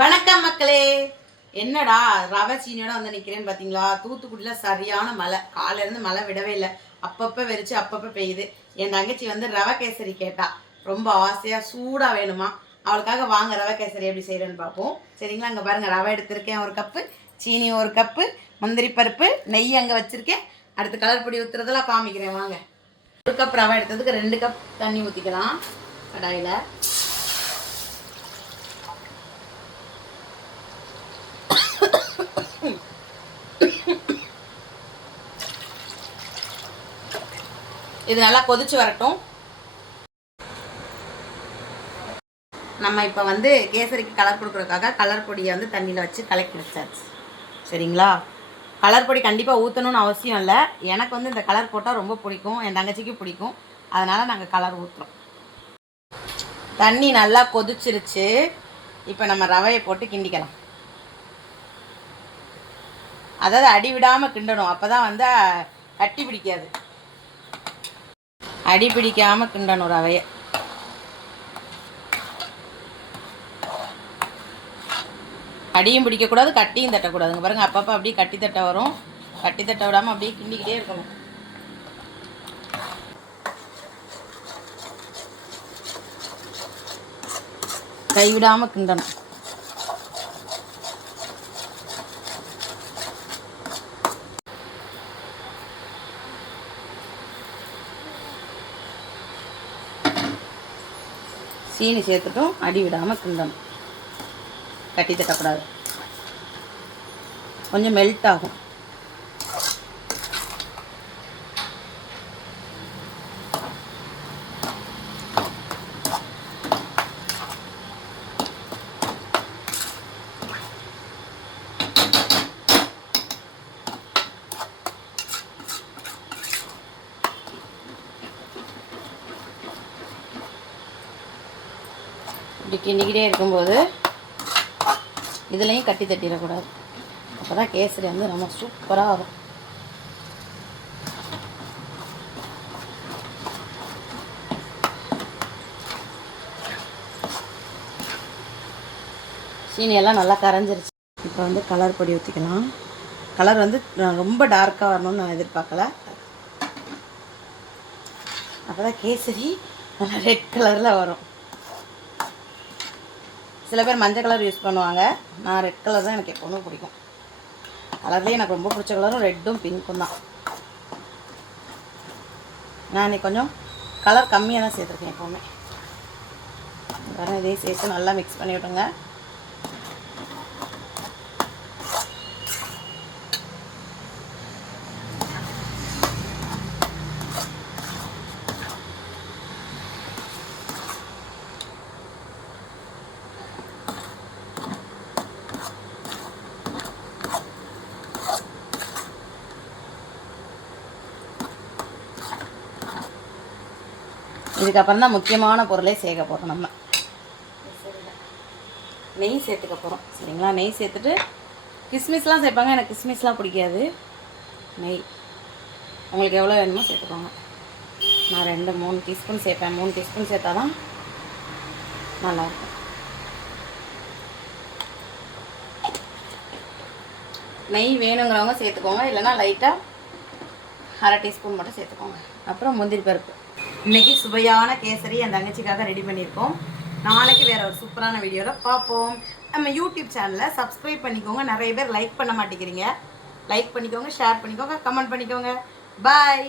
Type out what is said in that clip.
வணக்கம் மக்களே. என்னடா ரவை சீனியோட வந்து நிற்கிறேன்னு பார்த்தீங்களா தூத்துக்குடியில் சரியான மழை. காலையிலேருந்து மழை விடவே இல்லை. அப்பப்போ வெறிச்சு அப்பப்போ பெய்யுது. என் தங்கச்சி வந்து ரவை கேசரி கேட்டா. ரொம்ப ஆசையாக சூடாக வேணுமா? அவளுக்காக வாங்க ரவை கேசரி எப்படி செய்கிறேன்னு பார்ப்போம் சரிங்களா? அங்கே பாருங்கள் ரவை எடுத்திருக்கேன். ஒரு கப்பு. சீனி ஒரு கப்பு. முந்திரி பருப்பு. நெய் அங்கே வச்சுருக்கேன். அடுத்து கலர் பொடி ஊற்றுறதெல்லாம் காமிக்கிறேன். வாங்க. ஒரு கப் ரவை எடுத்ததுக்கு ரெண்டு கப் தண்ணி ஊற்றிக்கலாம் கடாயில். இது நல்லா கொதிச்சு வரட்டும். நம்ம இப்போ வந்து கேசரிக்கு கலர் கொடுக்குறதுக்காக கலர் பொடியை வந்து தண்ணியில் வச்சு கலக்கி வச்சாச்சு. சரிங்களா? கலர் பொடி கண்டிப்பாக ஊற்றணும்னு அவசியம் இல்லை. எனக்கு வந்து இந்த கலர் போட்டால் ரொம்ப பிடிக்கும். என் தங்கச்சிக்கு பிடிக்கும். அதனால் நாங்கள் கலர் ஊற்றுறோம் தண்ணி நல்லா கொதிச்சிருச்சு. இப்போ நம்ம ரவையை போட்டு கிண்டிக்கலாம். அதாவது அடி விடாமல் கிண்டணும். அப்போ தான் வந்து கட்டி பிடிக்காது. அடி பிடிக்காமல் கிண்டணும் ரவையை அடியும் பிடிக்கக்கூடாது கட்டியும் தட்டக்கூடாதுங்க. பாருங்க அப்பப்போ அப்படியே கட்டி தட்ட வரும். கட்டி தட்ட விடாமல் அப்படியே கிண்டிக்கிட்டே இருக்கணும். கைவிடாமல் கிண்டணும். சீனி சேர்த்துட்டும் அடி விடாமல் கிண்டணும். கட்டி தட்டக்கூடாது. கொஞ்சம் மெல்ட் ஆகும். இப்படி கிண்டிக்கிட்டே இருக்கும்போது இதுலேயும் கட்டி தட்டிடக்கூடாது. அப்போ தான் கேசரி வந்து ரொம்ப சூப்பராக வரும். சீனியெல்லாம் நல்லா கரைஞ்சிருச்சு. இப்போ வந்து கலர் பொடி ஊற்றிக்கலாம் கலர் வந்து ரொம்ப டார்க்காக வரணும்னு நான் எதிர்பார்க்கல. அப்போ தான் கேசரி நல்லா ரெட் கலரில் வரும். சில பேர் மஞ்சள் கலர் யூஸ் பண்ணுவாங்க. நான் ரெட் கலர் தான் எனக்கு எப்போவுமே பிடிக்கும். கலர்லேயே எனக்கு ரொம்ப பிடிச்ச கலரும் ரெட்டும் பிங்க்கும் தான். நான் இன்னைக்கு கொஞ்சம் கலர் கம்மியாக தான் சேர்த்துருக்கேன் எப்போவுமே. இதையும் சேர்த்து நல்லா மிக்ஸ் பண்ணி விட்டுங்க இதுக்கப்புறம் தான் முக்கியமான பொருளே சேர்க்க போகிறோம் நம்ம. நெய் சேர்த்துக்க போகிறோம் சரிங்களா? நெய் சேர்த்துட்டு கிஸ்மிஸ்லாம் சேர்ப்பாங்க. எனக்கு கிஸ்மிஸ்லாம் பிடிக்காது. நெய். உங்களுக்கு எவ்வளோ வேணுமோ சேர்த்துக்கோங்க. நான் ரெண்டு மூணு டீஸ்பூன் சேர்ப்பேன். மூணு டீஸ்பூன் சேர்த்தா தான் நல்லாயிருக்கும். நெய் வேணுங்கிறவங்க சேர்த்துக்கோங்க. இல்லைன்னா லைட்டாக அரை டீஸ்பூன் மட்டும் சேர்த்துக்கோங்க. அப்புறம் முந்திரி பருப்பு. இன்னைக்கு சுவையான கேசரி என் தங்கச்சிக்காக ரெடி பண்ணியிருக்கோம். நாளைக்கு வேற ஒரு சூப்பரான வீடியோவில் பார்ப்போம். நம்ம யூடியூப் சேனலை சப்ஸ்கிரைப் பண்ணிக்கோங்க. நிறைய பேர் லைக் பண்ண மாட்டேங்கிறீங்க. லைக் பண்ணிக்கோங்க ஷேர் பண்ணிக்கோங்க கமெண்ட் பண்ணிக்கோங்க. பாய்